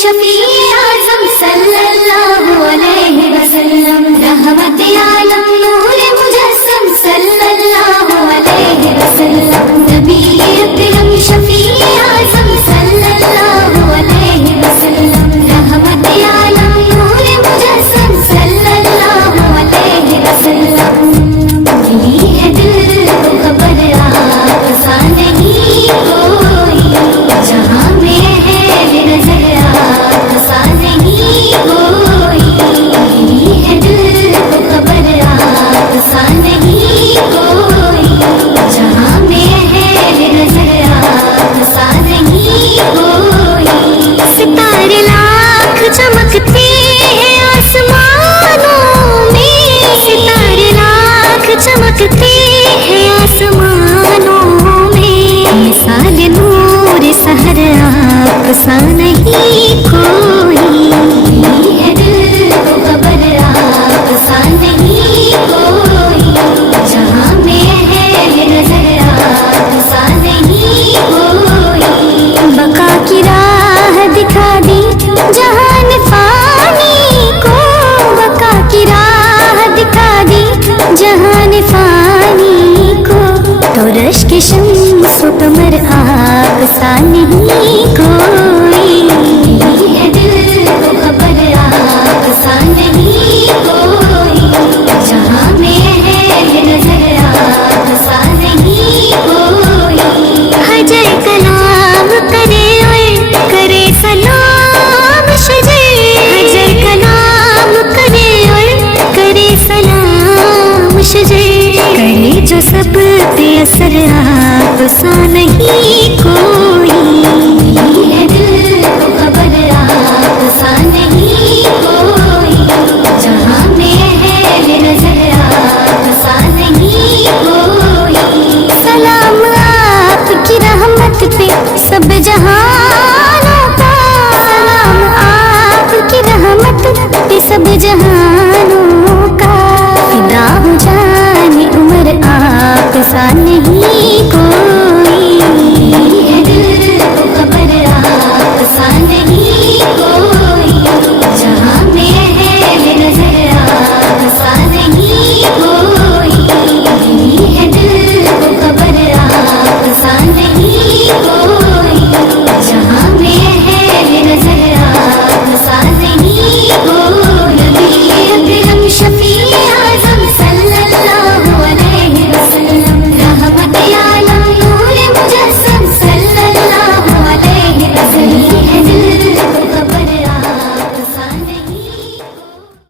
शफी आज़म सल्लल्लाहु अलैहि वसल्लम, रहमत आलम नूर मुजस्सम सल्लल्लाहु अलैहि वसल्लम, नबी अकरम शफी आज़म सल्लल्लाहु अलैहि वसल्लम, रहमत आलम नूर मुजस्सम सल्लल्लाहु अलैहि वसल्लम। मिली है दिल को खबर आपसा नहीं कोई, जहाँ में है नजर आपसा नहीं कोई। मिली है दिल को खबर आपसा नहीं कोई, जहाँ में है नजर आपसा नहीं कोई। सितारे लाख चमकते हैं आसमानों में, सितारे लाख चमकते हैं आसमानों में। मिसाल नूर सहर आपसा नहीं कोई। मिली है दिल को खबर आपसा नहीं कोई, जहाँ में है नजर आपसा नहीं कोई। बका की राह दिखा दी जहान फानी को, बका की राह दिखा दी जहान फानी को। तो रश्क शम्स कमर आपसा नहीं